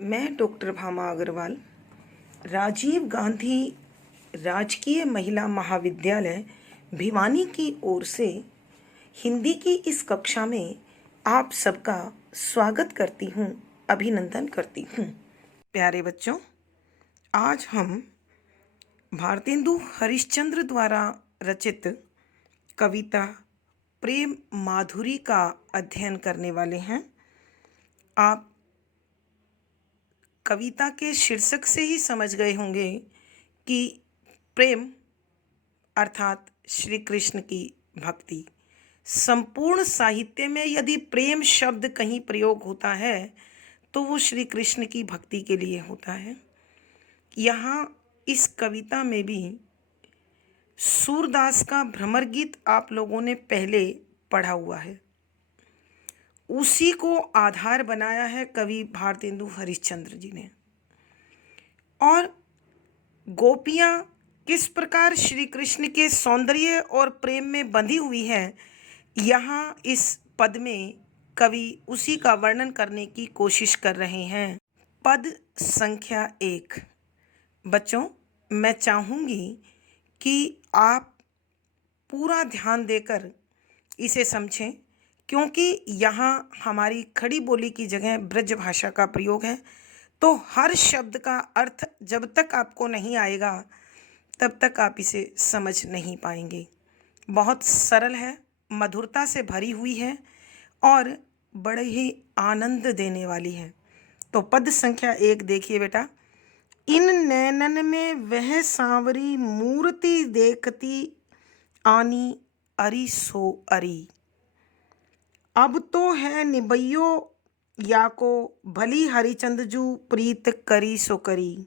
मैं डॉक्टर भामा अग्रवाल राजीव गांधी राजकीय महिला महाविद्यालय भिवानी की ओर से हिंदी की इस कक्षा में आप सबका स्वागत करती हूँ, अभिनंदन करती हूँ। प्यारे बच्चों, आज हम भारतेंदु हरिश्चंद्र द्वारा रचित कविता प्रेम माधुरी का अध्ययन करने वाले हैं। आप कविता के शीर्षक से ही समझ गए होंगे कि प्रेम अर्थात श्री कृष्ण की भक्ति। संपूर्ण साहित्य में यदि प्रेम शब्द कहीं प्रयोग होता है तो वो श्री कृष्ण की भक्ति के लिए होता है। यहाँ इस कविता में भी सूरदास का भ्रमर गीत आप लोगों ने पहले पढ़ा हुआ है, उसी को आधार बनाया है कवि भारतेंदु हरिश्चंद्र जी ने। और गोपियाँ किस प्रकार श्री कृष्ण के सौंदर्य और प्रेम में बंधी हुई हैं, यहाँ इस पद में कवि उसी का वर्णन करने की कोशिश कर रहे हैं। पद संख्या 1। बच्चों, मैं चाहूँगी कि आप पूरा ध्यान देकर इसे समझें, क्योंकि यहाँ हमारी खड़ी बोली की जगह ब्रज भाषा का प्रयोग है, तो हर शब्द का अर्थ जब तक आपको नहीं आएगा तब तक आप इसे समझ नहीं पाएंगे। बहुत सरल है, मधुरता से भरी हुई है और बड़े ही आनंद देने वाली है। तो पद संख्या 1 देखिए बेटा। इन नैनन में वह सांवरी मूर्ति देखती आनी अरी सो अरी। अब तो है निभइयो याको भली हरिचंद जू प्रीत करी सो करी।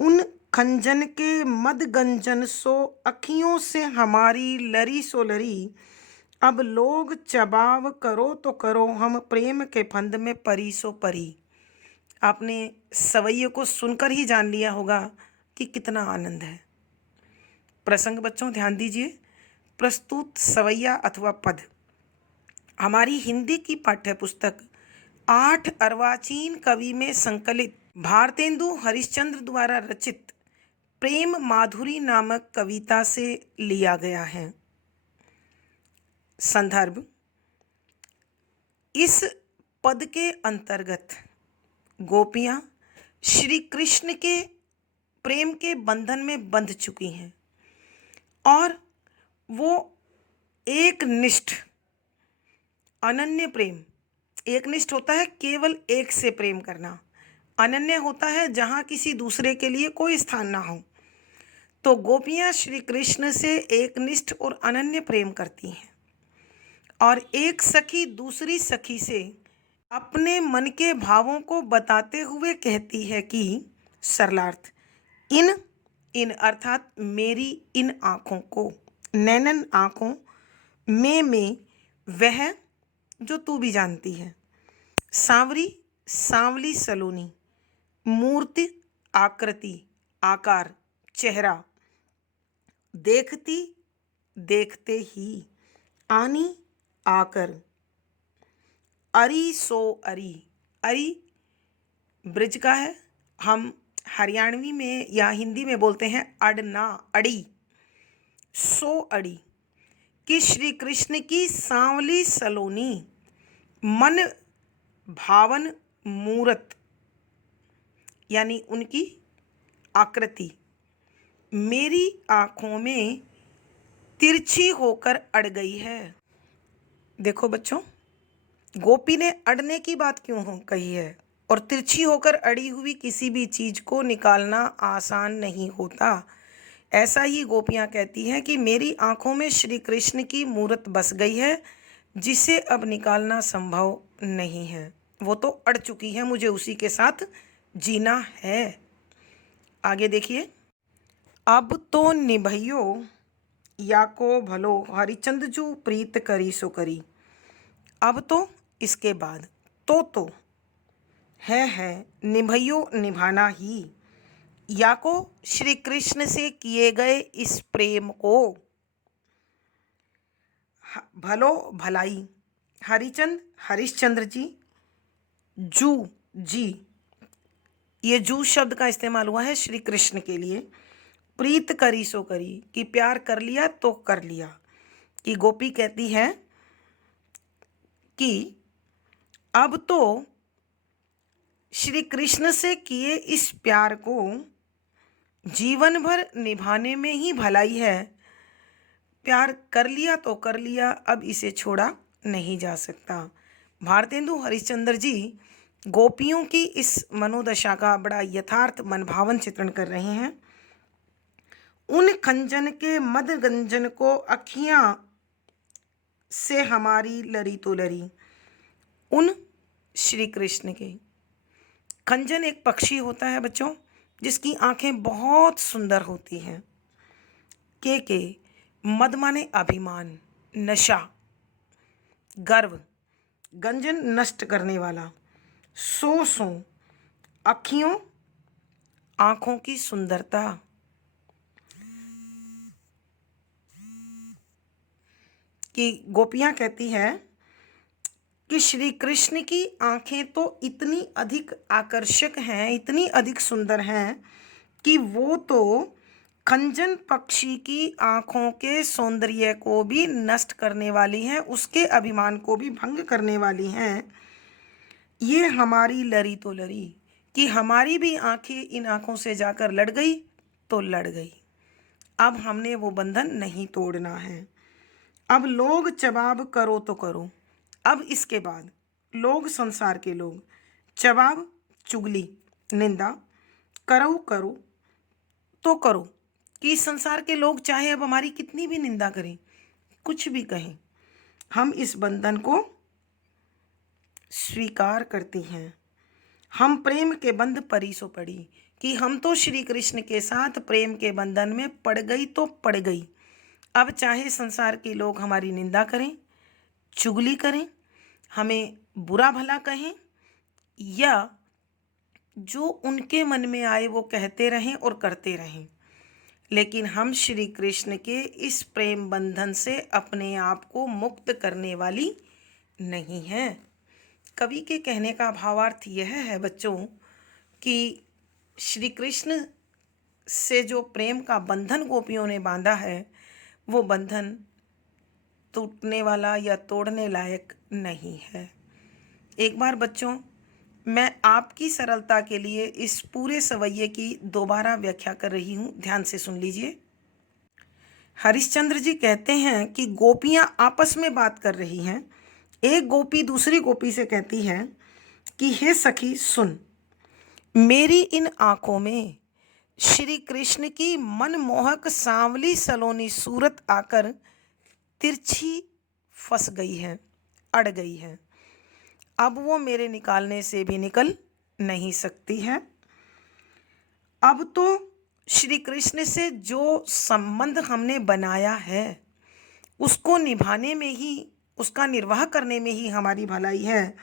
उन खंजन के मद गंजन सो अखियों से हमारी लरी सो लरी। अब लोग चबाव करो तो करो हम प्रेम के फंद में परी सो परी। आपने सवैये को सुनकर ही जान लिया होगा कि कितना आनंद है। प्रसंग बच्चों ध्यान दीजिए। प्रस्तुत सवैया अथवा पद हमारी हिंदी की पाठ्य पुस्तक 8 अर्वाचीन कवि में संकलित भारतेंदु हरिश्चंद्र द्वारा रचित प्रेम माधुरी नामक कविता से लिया गया है। संदर्भ: इस पद के अंतर्गत गोपियाँ श्री कृष्ण के प्रेम के बंधन में बंध चुकी हैं और वो एक निष्ठ अनन्य प्रेम, एक निष्ठ होता है केवल एक से प्रेम करना, अनन्य होता है जहाँ किसी दूसरे के लिए कोई स्थान ना हो। तो गोपियाँ श्री कृष्ण से एक निष्ठ और अनन्य प्रेम करती हैं और एक सखी दूसरी सखी से अपने मन के भावों को बताते हुए कहती है कि सरलार्थ इन अर्थात मेरी इन आँखों को, नैनन आँखों में वह जो तू भी जानती है, सांवरी सांवली सलोनी, मूर्ति आकृति आकार चेहरा, देखती देखते ही, आनी आकर, अरी सो अरी। अरी ब्रज का है, हम हरियाणवी में या हिंदी में बोलते हैं अड़ना, अड़ी। सो अड़ी कि श्री कृष्ण की सांवली सलोनी मन भावन मूरत यानी उनकी आकृति मेरी आँखों में तिरछी होकर अड़ गई है। देखो बच्चों, गोपी ने अड़ने की बात क्यों कही है, और तिरछी होकर अड़ी हुई किसी भी चीज़ को निकालना आसान नहीं होता। ऐसा ही गोपियाँ कहती हैं कि मेरी आँखों में श्री कृष्ण की मूरत बस गई है, जिसे अब निकालना संभव नहीं है। वो तो अड़ चुकी है, मुझे उसी के साथ जीना है। आगे देखिए। अब तो निभइयो याको भलो हरिचंद जू प्रीत करी सो करी। अब तो इसके बाद तो है निभइयो निभाना ही, याको श्री कृष्ण से किए गए इस प्रेम को, भलो भलाई हरिचंद हरिश्चंद्र जी, जू जी ये जू शब्द का इस्तेमाल हुआ है श्री कृष्ण के लिए। प्रीत करी सो करी, कि प्यार कर लिया तो कर लिया। कि गोपी कहती है कि अब तो श्री कृष्ण से किए इस प्यार को जीवन भर निभाने में ही भलाई है। प्यार कर लिया तो कर लिया, अब इसे छोड़ा नहीं जा सकता। भारतेंदु हरिश्चंद्र जी गोपियों की इस मनोदशा का बड़ा यथार्थ मनभावन चित्रण कर रहे हैं। उन खंजन के मद गंजन को अखियां से हमारी लरी तो लरी। उन श्री कृष्ण के खंजन एक पक्षी होता है बच्चों, जिसकी आंखें बहुत सुंदर होती हैं। के मद माने अभिमान, नशा, गर्व, गंजन नष्ट करने वाला, सो अखियों आंखों की सुंदरता। कि गोपियां कहती है कि श्री कृष्ण की आंखें तो इतनी अधिक आकर्षक हैं, इतनी अधिक सुंदर हैं कि वो तो खंजन पक्षी की आंखों के सौंदर्य को भी नष्ट करने वाली हैं, उसके अभिमान को भी भंग करने वाली हैं। ये हमारी लरी तो लरी, कि हमारी भी आंखें इन आंखों से जाकर लड़ गई तो लड़ गई। अब हमने वो बंधन नहीं तोड़ना है। अब लोग चबाब करो तो करो। अब इसके बाद लोग, संसार के लोग, चबाब चुगली निंदा करो तो करो। कि संसार के लोग चाहे अब हमारी कितनी भी निंदा करें, कुछ भी कहें, हम इस बंधन को स्वीकार करती हैं। हम प्रेम के बंध परी सो पड़ी, कि हम तो श्री कृष्ण के साथ प्रेम के बंधन में पड़ गई तो पड़ गई। अब चाहे संसार के लोग हमारी निंदा करें, चुगली करें, हमें बुरा भला कहें, या जो उनके मन में आए वो कहते रहें और करते रहें, लेकिन हम श्री कृष्ण के इस प्रेम बंधन से अपने आप को मुक्त करने वाली नहीं हैं। कवि के कहने का भावार्थ यह है बच्चों कि श्री कृष्ण से जो प्रेम का बंधन गोपियों ने बांधा है, वो बंधन टूटने वाला या तोड़ने लायक नहीं है। एक बार बच्चों, मैं आपकी सरलता के लिए इस पूरे सवैये की दोबारा व्याख्या कर रही हूँ, ध्यान से सुन लीजिए। हरिश्चंद्र जी कहते हैं कि गोपियाँ आपस में बात कर रही हैं। एक गोपी दूसरी गोपी से कहती है कि हे सखी सुन, मेरी इन आँखों में श्री कृष्ण की मनमोहक सांवली सलोनी सूरत आकर तिरछी फंस गई है, अड़ गई है। अब वो मेरे निकालने से भी निकल नहीं सकती है। अब तो श्री कृष्ण से जो संबंध हमने बनाया है, उसको निभाने में ही, उसका निर्वाह करने में ही हमारी भलाई है।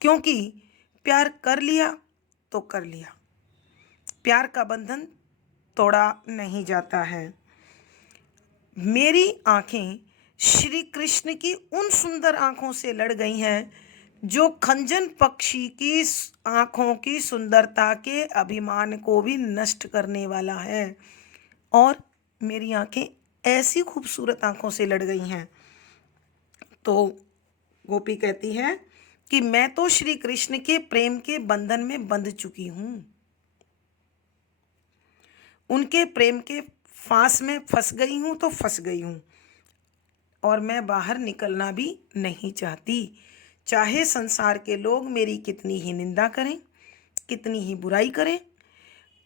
क्योंकि प्यार कर लिया तो कर लिया, प्यार का बंधन तोड़ा नहीं जाता है। मेरी आंखें श्री कृष्ण की उन सुंदर आंखों से लड़ गई हैं जो खंजन पक्षी की आंखों की सुंदरता के अभिमान को भी नष्ट करने वाला है। और मेरी आंखें ऐसी खूबसूरत आंखों से लड़ गई हैं। तो गोपी कहती है कि मैं तो श्री कृष्ण के प्रेम के बंधन में बंध चुकी हूँ, उनके प्रेम के फांस में फंस गई हूँ तो फंस गई हूँ, और मैं बाहर निकलना भी नहीं चाहती। चाहे संसार के लोग मेरी कितनी ही निंदा करें, कितनी ही बुराई करें,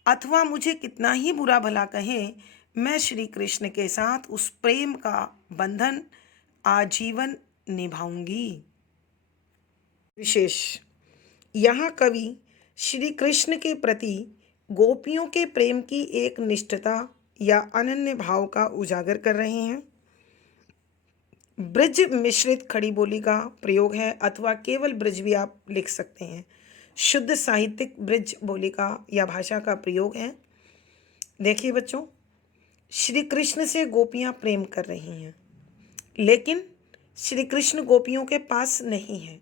अथवा मुझे कितना ही बुरा भला कहें, मैं श्री कृष्ण के साथ उस प्रेम का बंधन आजीवन निभाऊंगी। विशेष यहाँ कवि श्री कृष्ण के प्रति गोपियों के प्रेम की एक निष्ठता या अनन्य भाव का उजागर कर रहे हैं। ब्रज मिश्रित खड़ी बोली का प्रयोग है, अथवा केवल ब्रज भी आप लिख सकते हैं। शुद्ध साहित्यिक ब्रज बोली का या भाषा का प्रयोग है। देखिए बच्चों, श्री कृष्ण से गोपियाँ प्रेम कर रही हैं, लेकिन श्री कृष्ण गोपियों के पास नहीं है,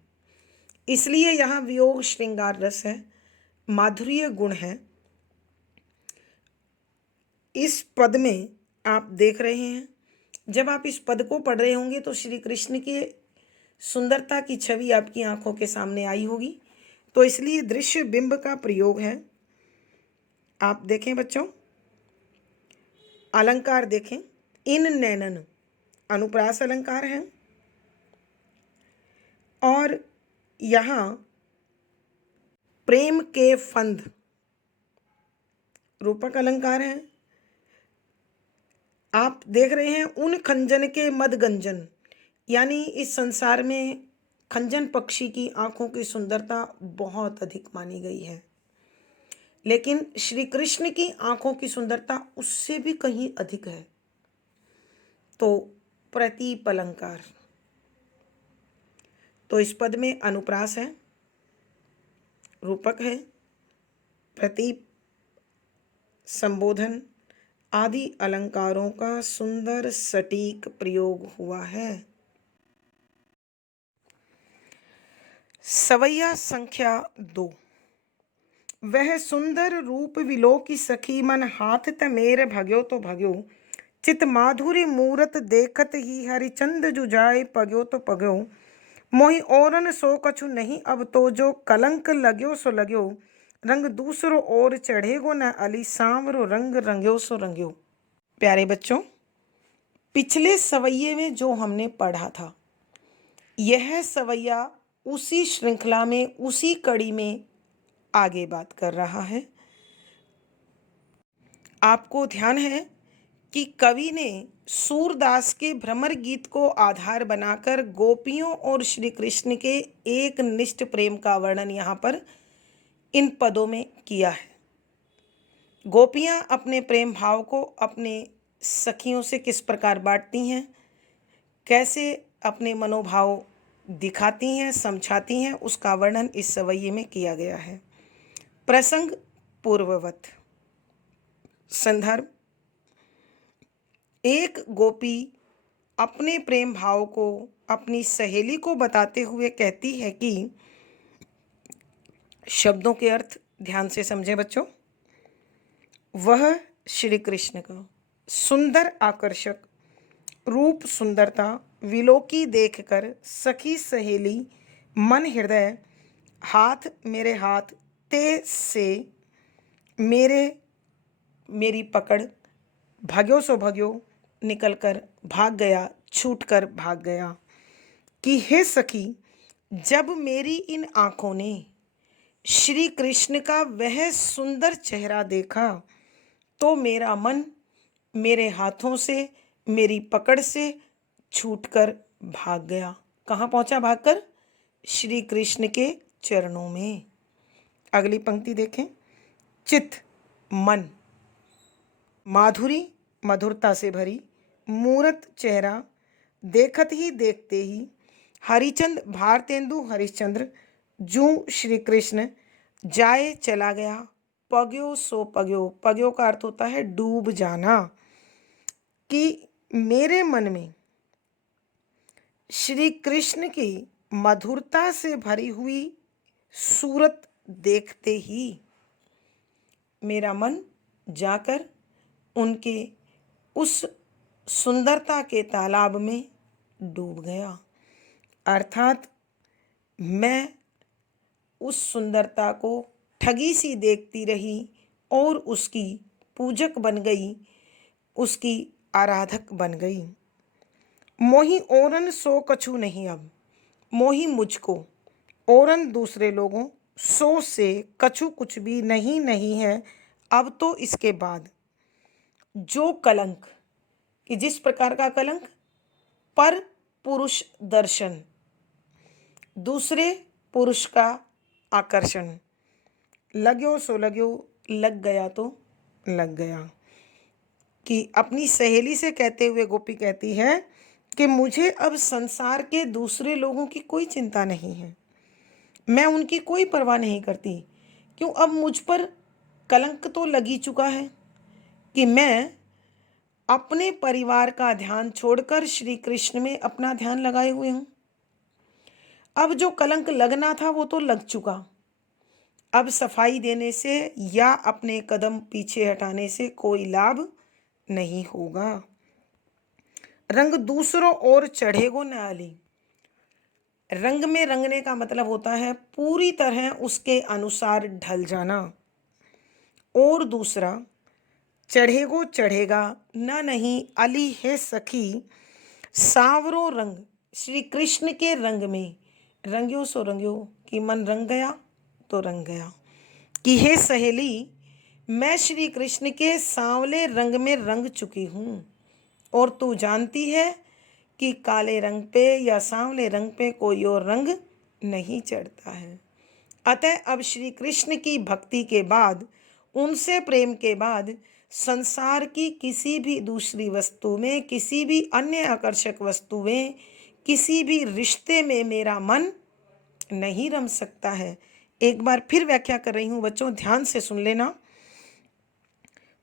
इसलिए यहाँ वियोग श्रृंगार रस है। माधुर्य गुण है। इस पद में आप देख रहे हैं, जब आप इस पद को पढ़ रहे होंगे तो श्री कृष्ण के सुंदरता की छवि आपकी आंखों के सामने आई होगी, तो इसलिए दृश्य बिंब का प्रयोग है। आप देखें बच्चों, अलंकार देखें, इन नैनन अनुप्रास अलंकार है, और यहाँ प्रेम के फंद रूपक अलंकार है। आप देख रहे हैं उन खंजन के मद गंजन, यानी इस संसार में खंजन पक्षी की आंखों की सुंदरता बहुत अधिक मानी गई है, लेकिन श्री कृष्ण की आंखों की सुंदरता उससे भी कहीं अधिक है। तो प्रतीप अलंकार, तो इस पद में अनुप्रास है, रूपक है, प्रतीप, संबोधन आदि अलंकारों का सुंदर सटीक प्रयोग हुआ है। सवैया संख्या 2। वह सुंदर रूप विलो की सखी, मन हाथ तमेर भग्यो तो भग्यो, चित माधुरी मूरत देखत ही, हरिचंद जुझाए पग्यो तो पग्यो, मोहि औरन सो कछु नहीं अब तो, जो कलंक लग्यो सो लग्यो, रंग दूसरो और चढ़ेगो न अली, सांवरो रंग रंग्यो सो रंग्यो। प्यारे बच्चों, पिछले सवैये में जो हमने पढ़ा था, यह सवैया उसी श्रृंखला में, उसी कड़ी में आगे बात कर रहा है। आपको ध्यान है कि कवि ने सूरदास के भ्रमर गीत को आधार बनाकर गोपियों और श्री कृष्ण के एक निष्ठ प्रेम का वर्णन यहाँ पर इन पदों में किया है। गोपियाँ अपने प्रेम भाव को अपने सखियों से किस प्रकार बांटती हैं, कैसे अपने मनोभाव दिखाती हैं, समझाती हैं, उसका वर्णन इस सवैये में किया गया है। प्रसंग पूर्ववत। संदर्भ, एक गोपी अपने प्रेम भाव को अपनी सहेली को बताते हुए कहती है कि, शब्दों के अर्थ ध्यान से समझें बच्चों, वह श्री कृष्ण का सुंदर आकर्षक रूप सुंदरता विलोकी देखकर सखी सहेली मन हृदय हाथ मेरे हाथ ते से मेरी पकड़ भाग्यो सो भग्यो निकलकर भाग गया, छूटकर भाग गया, कि हे सखी, जब मेरी इन आँखों ने श्री कृष्ण का वह सुंदर चेहरा देखा तो मेरा मन मेरे हाथों से, मेरी पकड़ से छूटकर भाग गया। कहाँ पहुँचा भागकर? श्री कृष्ण के चरणों में। अगली पंक्ति देखें, चित मन, माधुरी मधुरता से भरी, मूरत चेहरा, देखत ही देखते ही, हरिचंद भारतेंदु हरिश्चंद्र, जूं श्री कृष्ण जाए चला गया, पग्यो सो पग्यो, पग्यो का अर्थ होता है डूब जाना, कि मेरे मन में श्री कृष्ण की मधुरता से भरी हुई सूरत देखते ही मेरा मन जाकर उनके उस सुंदरता के तालाब में डूब गया। अर्थात मैं उस सुंदरता को ठगी सी देखती रही और उसकी पूजक बन गई, उसकी आराधक बन गई। मोहि औरन सो कछु नहीं अब, मोहि मुझको, औरन दूसरे लोगों, सो से कछु कुछ भी नहीं नहीं है अब तो इसके बाद, जो कलंक, कि जिस प्रकार का कलंक, पर पुरुष दर्शन, दूसरे पुरुष का आकर्षण, लग्यो सो लग्यो, लग गया तो लग गया, कि अपनी सहेली से कहते हुए गोपी कहती है कि मुझे अब संसार के दूसरे लोगों की कोई चिंता नहीं है, मैं उनकी कोई परवाह नहीं करती। क्यों? अब मुझ पर कलंक तो लग ही चुका है कि मैं अपने परिवार का ध्यान छोड़कर श्री कृष्ण में अपना ध्यान लगाए हुए हूँ। अब जो कलंक लगना था वो तो लग चुका, अब सफाई देने से या अपने कदम पीछे हटाने से कोई लाभ नहीं होगा। रंग दूसरों ओर चढ़ेगो न आली। रंग में रंगने का मतलब होता है पूरी तरह उसके अनुसार ढल जाना। और दूसरा, चढ़ेगो चढ़ेगा ना नहीं अली है सखी, सावरो रंग श्री कृष्ण के रंग में, रंग्यो सो रंग्यो कि मन रंग गया तो रंग गया। कि हे सहेली, मैं श्री कृष्ण के सांवले रंग में रंग चुकी हूँ और तू जानती है कि काले रंग पे या सांवले रंग पे कोई और रंग नहीं चढ़ता है। अतः अब श्री कृष्ण की भक्ति के बाद, उनसे प्रेम के बाद संसार की किसी भी दूसरी वस्तु में, किसी भी अन्य आकर्षक वस्तु में, किसी भी रिश्ते में मेरा मन नहीं रम सकता है। एक बार फिर व्याख्या कर रही हूँ बच्चों, ध्यान से सुन लेना।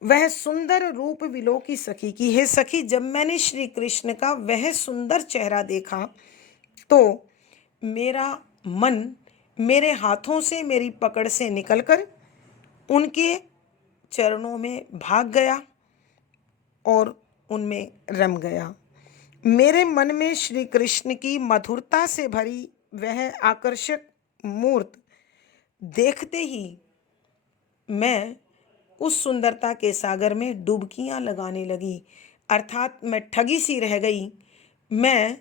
वह सुंदर रूप विलो की सखी की, हे सखी, जब मैंने श्री कृष्ण का वह सुंदर चेहरा देखा तो मेरा मन मेरे हाथों से मेरी पकड़ से निकलकर उनके चरणों में भाग गया और उनमें रम गया। मेरे मन में श्री कृष्ण की मधुरता से भरी वह आकर्षक मूर्त देखते ही मैं उस सुंदरता के सागर में डुबकियां लगाने लगी। अर्थात मैं ठगी सी रह गई, मैं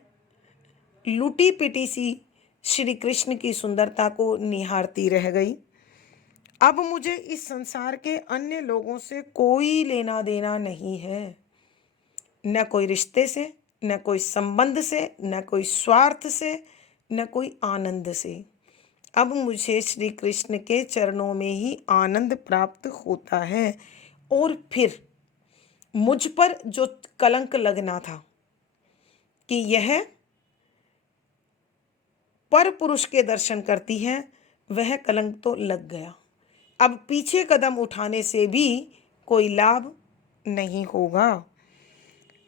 लूटी पिटी सी श्री कृष्ण की सुंदरता को निहारती रह गई। अब मुझे इस संसार के अन्य लोगों से कोई लेना देना नहीं है, न कोई रिश्ते से, न कोई संबंध से, न कोई स्वार्थ से, न कोई आनंद से। अब मुझे श्री कृष्ण के चरणों में ही आनंद प्राप्त होता है। और फिर मुझ पर जो कलंक लगना था कि यह पर पुरुष के दर्शन करती है, वह कलंक तो लग गया। अब पीछे कदम उठाने से भी कोई लाभ नहीं होगा।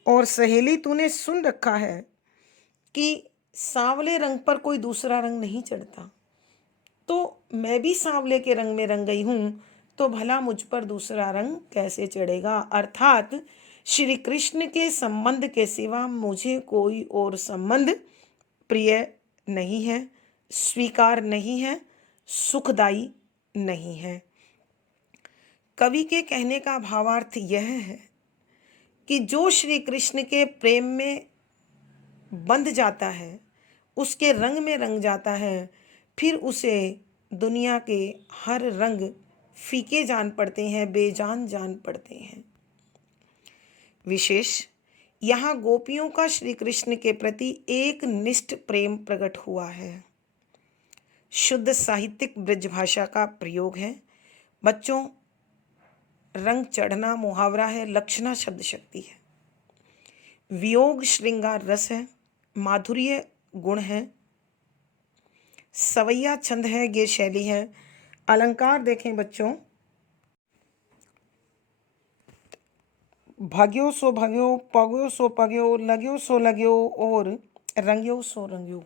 और सहेली, तूने सुन रखा है कि सांवले रंग पर कोई दूसरा रंग नहीं चढ़ता, तो मैं भी सांवले के रंग में रंग गई हूँ, तो भला मुझ पर दूसरा रंग कैसे चढ़ेगा। अर्थात श्री कृष्ण के संबंध के सिवा मुझे कोई और संबंध प्रिय नहीं है, स्वीकार नहीं है, सुखदायी नहीं है। कवि के कहने का भावार्थ यह है कि जो श्री कृष्ण के प्रेम में बंध जाता है, उसके रंग में रंग जाता है, फिर उसे दुनिया के हर रंग फीके जान पड़ते हैं, बेजान जान पड़ते हैं। विशेष यहाँ गोपियों का श्री कृष्ण के प्रति एक निष्ठ प्रेम प्रकट हुआ है। शुद्ध साहित्यिक ब्रज भाषा का प्रयोग है बच्चों। रंग चढ़ना मुहावरा है, लक्षणा शब्द शक्ति है, वियोग श्रृंगार रस है, माधुर्य गुण है, सवैया छंद है, गे शैली है। अलंकार देखें बच्चों, भग्यो सो भग्यो, पग्यो सो पग्यो, लग्यो सो लग्यो और रंग्यो सो रंग्यो।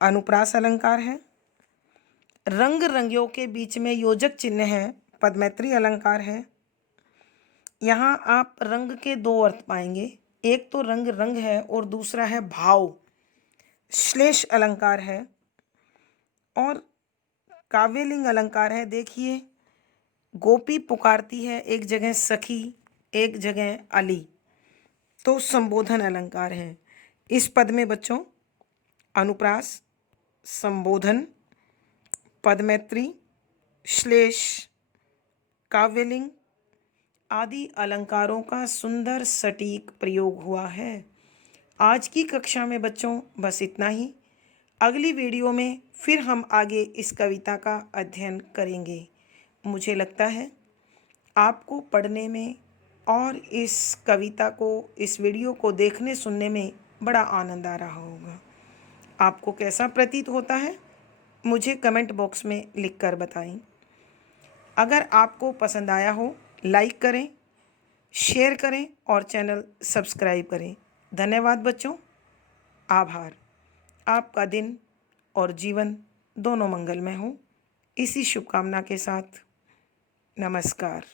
अनुप्रास अलंकार है। रंग रंग्यो के बीच में योजक चिन्ह है, पदमैत्री अलंकार है। यहाँ आप रंग के दो अर्थ पाएंगे, एक तो रंग रंग है और दूसरा है भाव। श्लेष अलंकार है और काव्यलिंग अलंकार है। देखिए, गोपी पुकारती है, एक जगह सखी, एक जगह अली, तो संबोधन अलंकार है। इस पद में बच्चों अनुप्रास, संबोधन, पदमैत्री, श्लेष, काव्यलिंग आदि अलंकारों का सुंदर सटीक प्रयोग हुआ है। आज की कक्षा में बच्चों बस इतना ही। अगली वीडियो में फिर हम आगे इस कविता का अध्ययन करेंगे। मुझे लगता है आपको पढ़ने में और इस कविता को, इस वीडियो को देखने सुनने में बड़ा आनंद आ रहा होगा। आपको कैसा प्रतीत होता है मुझे कमेंट बॉक्स में लिखकर बताएं। अगर आपको पसंद आया हो लाइक करें, शेयर करें और चैनल सब्सक्राइब करें। धन्यवाद बच्चों, आभार। आपका दिन और जीवन दोनों मंगलमय हो। इसी शुभकामना के साथ नमस्कार।